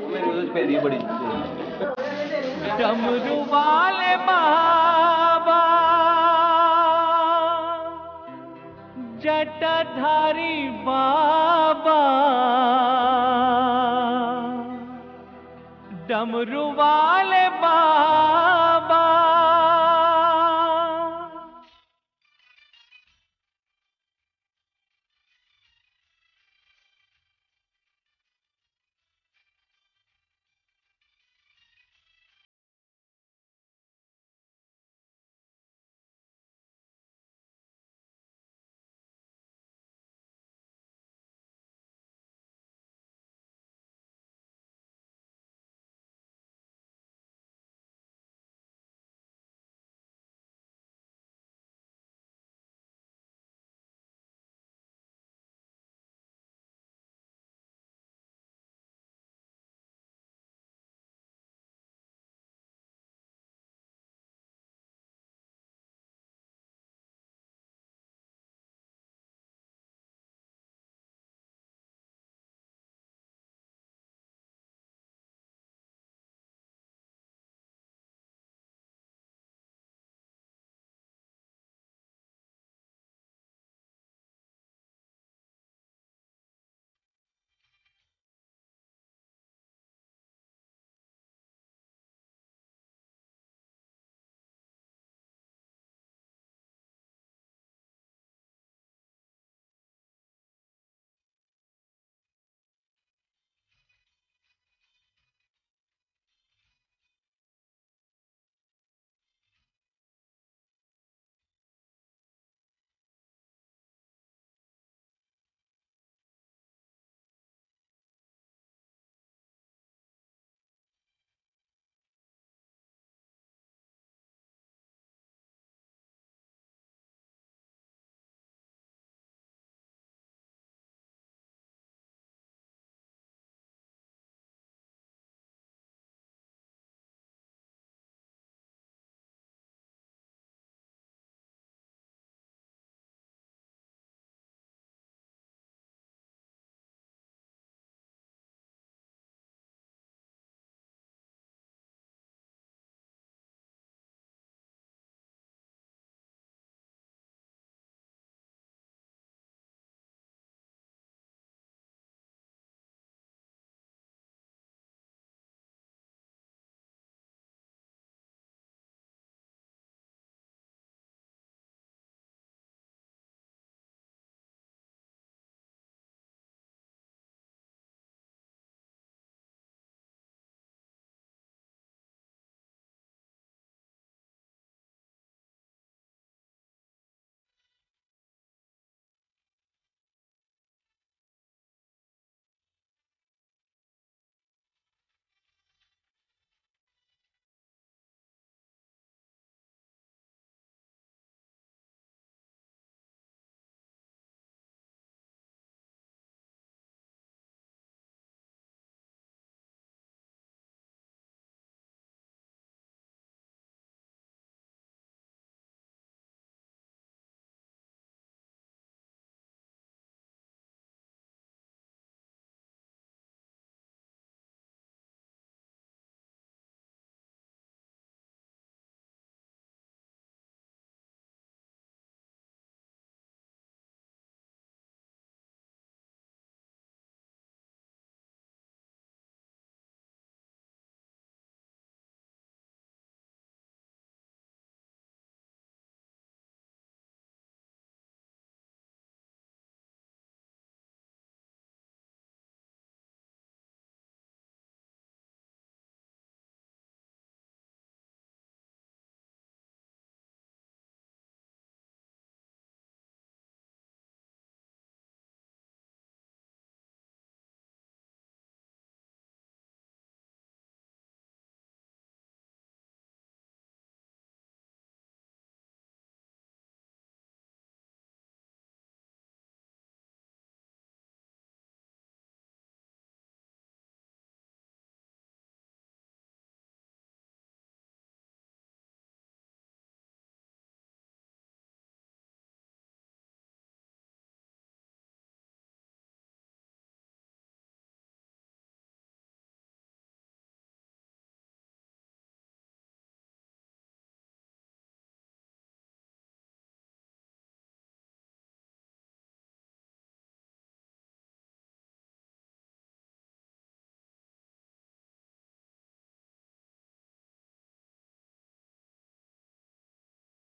वो मेरी उस पे दी बड़ी डमरू वाले बाबा जटाधारी बाबा डमरू वाले बाबा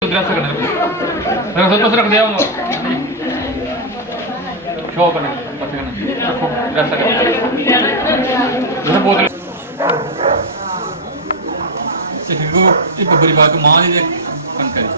ಗ್ಲಾಸ್ ತಗೊಂಡು ನಂಗೆ ಸ್ವಲ್ಪ ಸರ ಯಾವ ಶೋಪ್ ಅನ್ನ ಗ್ಲಾಸ್ ತಗೊಂಡು ಇಪ್ಪ ಬರಿ ಬಾಕು ಮಾಲಿದೆ ಕಂಕರಿ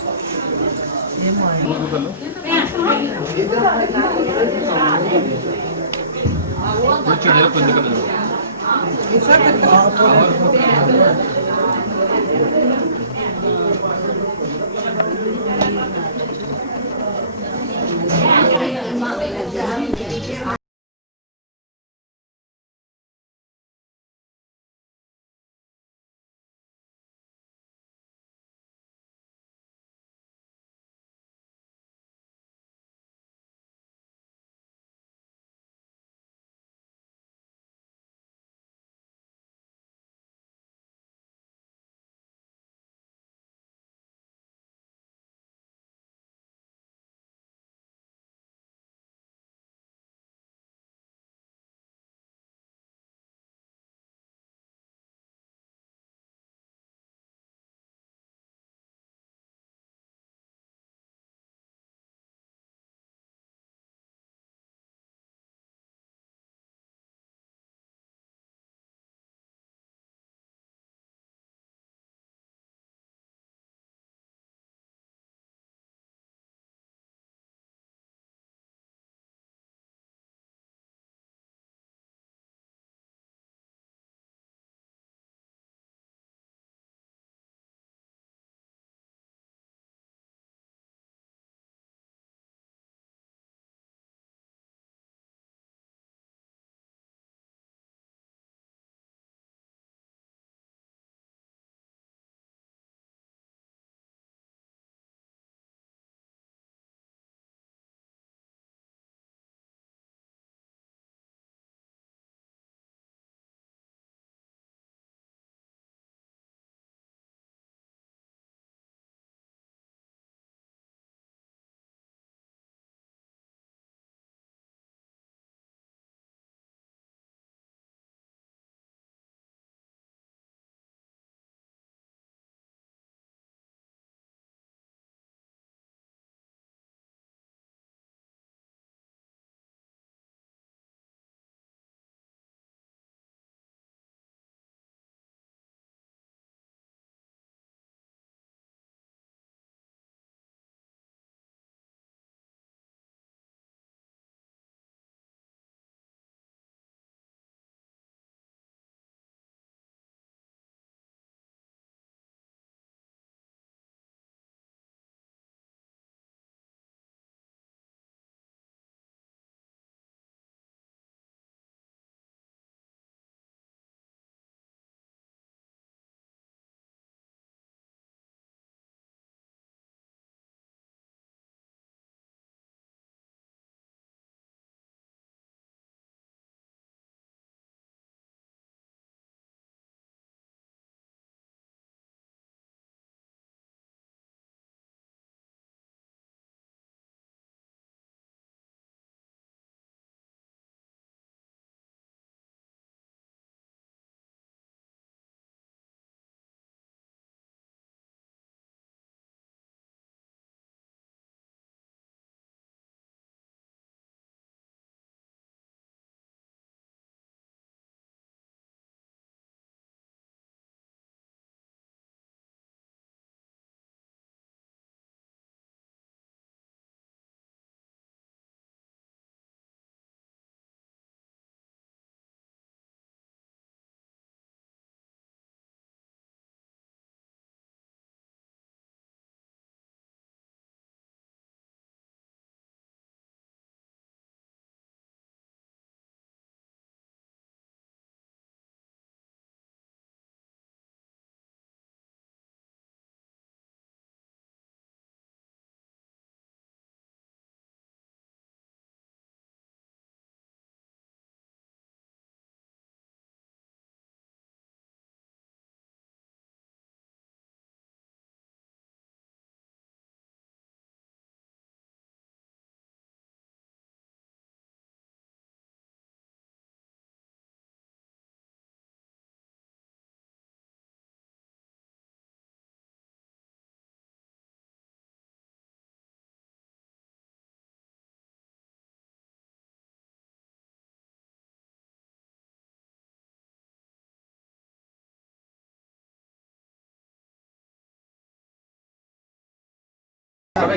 आया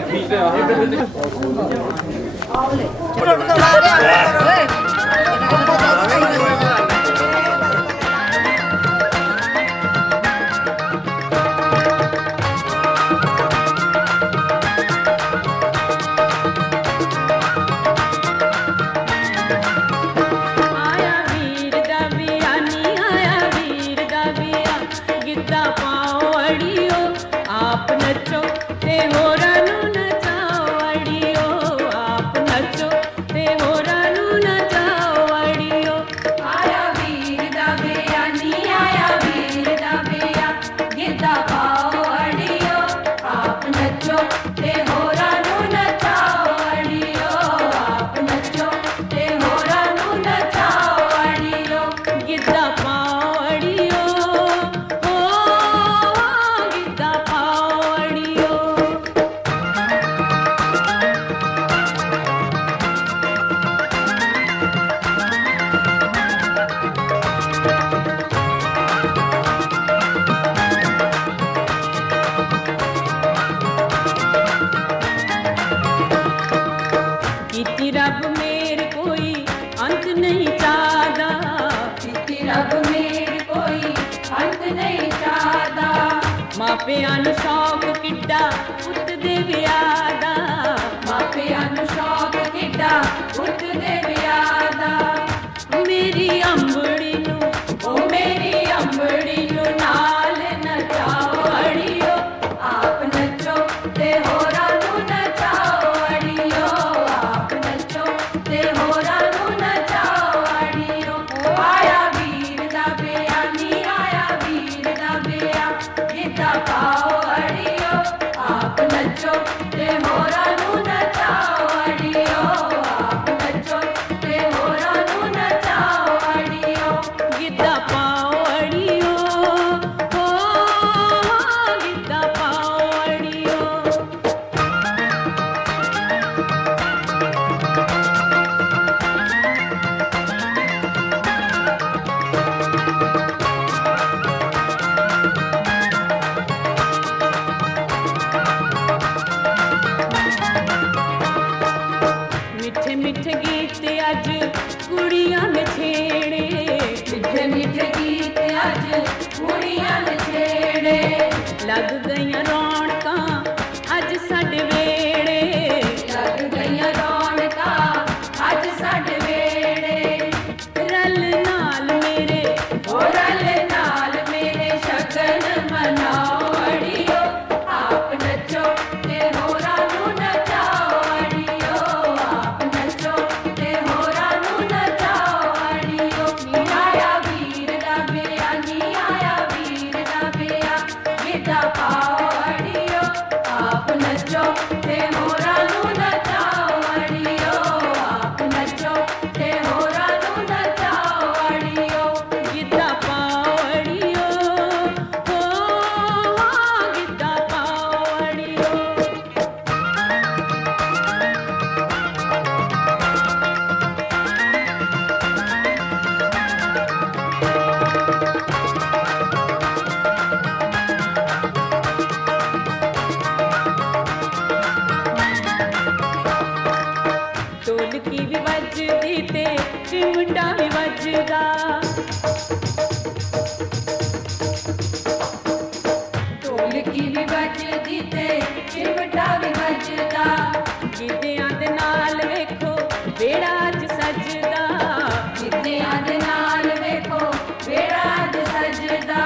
वीर दा बिया नी आया वीर दा बिया गिद्दा पाओ अड़ियो आप नचो ते होरां नूं नचाओ अड़ियो आप नचो ते होरां नूं नचाओ अड़ियो आया वीर दा बिया नी आया वीर दा बिया गिद्दा पाओ अड़ियो आप नचो ते होरां नूं नचाओ अड़ियो आप नचो ते होरां नूं नचाओ अड़ियो गिद्दा पाओ अड़ियो ओ गिद्दा पाओ अड़ियो कीती रब मेर कोई अंत नहीं चाहदा कीती रब मेर कोई अंत नहीं चाहदा मापियां नूं शौक किड्डा पुੱਤ दे विआह दा मापियां नूं शौक किड्डा पुੱਤ दे विआह दा मेरी अंबड़ी नूं ओ मेरी अंबड़ी नूं नाल नचाओ अड़ियो आप नचो ते होरां नूं नचाओ अड़ियो आप नचो ते होरां नूं नचाओ अड़ियो आया वीर दा बिया नी आया वीर दा बिया गिद्दा पाओ अड़ियो आप नचो ते होरां नूं नचाओ अड़ियो आप नचो ते होरां नूं नचाओ अड़ियो गिद्दा पाओ अड़ियो ओ गिद्दा पाओ अड़ियो मिठे मिठे गीत अज कुड़ियां ने छेड़े मिठे मिठे गीत अज कुड़ियां ने छेड़े लग गईयां रौनकां अज साडे वेड़े लग गईयां रौनकां अज साडे वेड़े रल नाल मेरे ओ रल नाल मेरे शगन मनाओ अड़ियो आप नचो ते होरां नूं नचाओ अड़ियो आप नचो ते होरां नूं नचाओ अड़ियो आया वीर दा बिया नी आया वीर दा बिया गिद्दा पाओ अड़ियो आप नचो ते होरां नूं नचाओ अड़ियो आप नचो ते होरां नूं नचाओ अड़ियो गिद्दा पाओ अड़ियो ओ गिद्दा पाओ अड़ियो ढोलकी भी वजदी ते चिमटा भी वजदा ढोलकी भी वजदी ते चिमटा भी वजदा गिद्दियां दे नाल वेखो बेड़ा अज सजदा गिद्दियां दे नाल वेखो बेड़ा अज सजदा